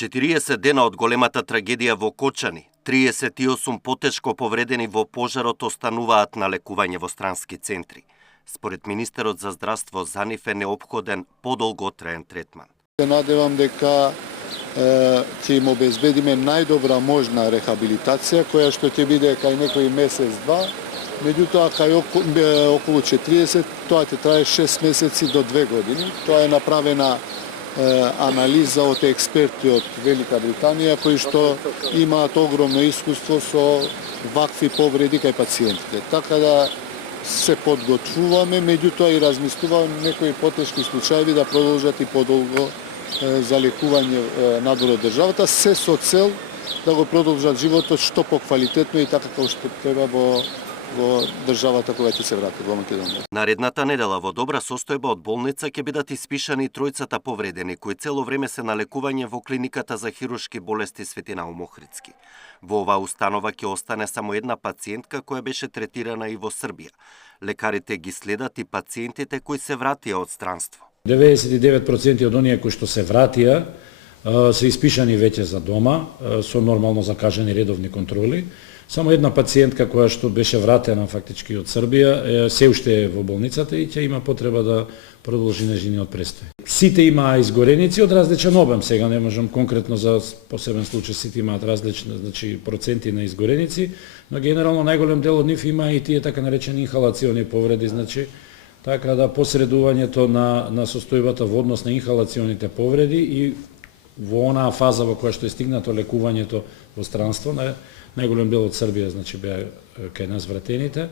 40 дена од големата трагедија во Кочани, 38 потешко повредени во пожарот остануваат на лекување во странски центри. Според министерот за здравство, за нив е неопходен подолготраен третман. Се надевам дека ќе им обезбедиме најдобра можна рехабилитација, која што ќе биде кај некој месец-два, меѓутоа кај околу 40, тоа ќе трае 6 месеци до 2 години. Тоа е направена анализа од експерти од Велика Британија, кои што имаат огромно искуство со вакви повреди кај пациентите. Така да се подготвуваме, меѓутоа и размислуваме некои потешки случаи да продолжат и подолго за лекување надвор од државата, се со цел да го продолжат животот што поквалитетно и така како што треба во државата кога ќе се врати во Македонија. Наредната недела во добра состојба од болница ќе бидат испишани тројцата повредени кои цело време се на лекување во клиниката за хируршки болести Свети Наум Охридски. Во оваа установа ќе остане само една пациентка која беше третирана и во Србија. Лекарите ги следат и пациентите кои се вратија од странство. 99% од оние кои што се вратија се испишани веќе за дома со нормално закажани редовни контроли. Само една пациентка која што беше вратена фактички од Србија се уште е во болницата и ќе има потреба да продолжи нежиниот престој. Сите имаа изгореници од различен обем, сега не можам конкретно за посебен случај, сите имаат различни проценти на изгореници, но генерално најголем дел од нив има и тие така наречени инхалациони повреди, така да посредувањето на состојбата во однос на инхалационите повреди и во онаа фаза во која што е стигнато лекувањето во странство, најголем дел од Србија беа кај нас вратените,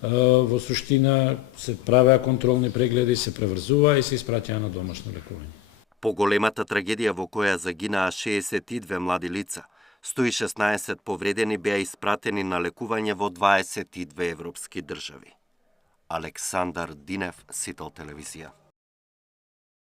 во суштина се правеа контролни прегледи, се преврзува и се испраќаа на домашно лекување. По големата трагедија во која загинаа 62 млади лица, 116 повредени беа испратени на лекување во 22 европски држави. Александар Динев, Сител телевизија.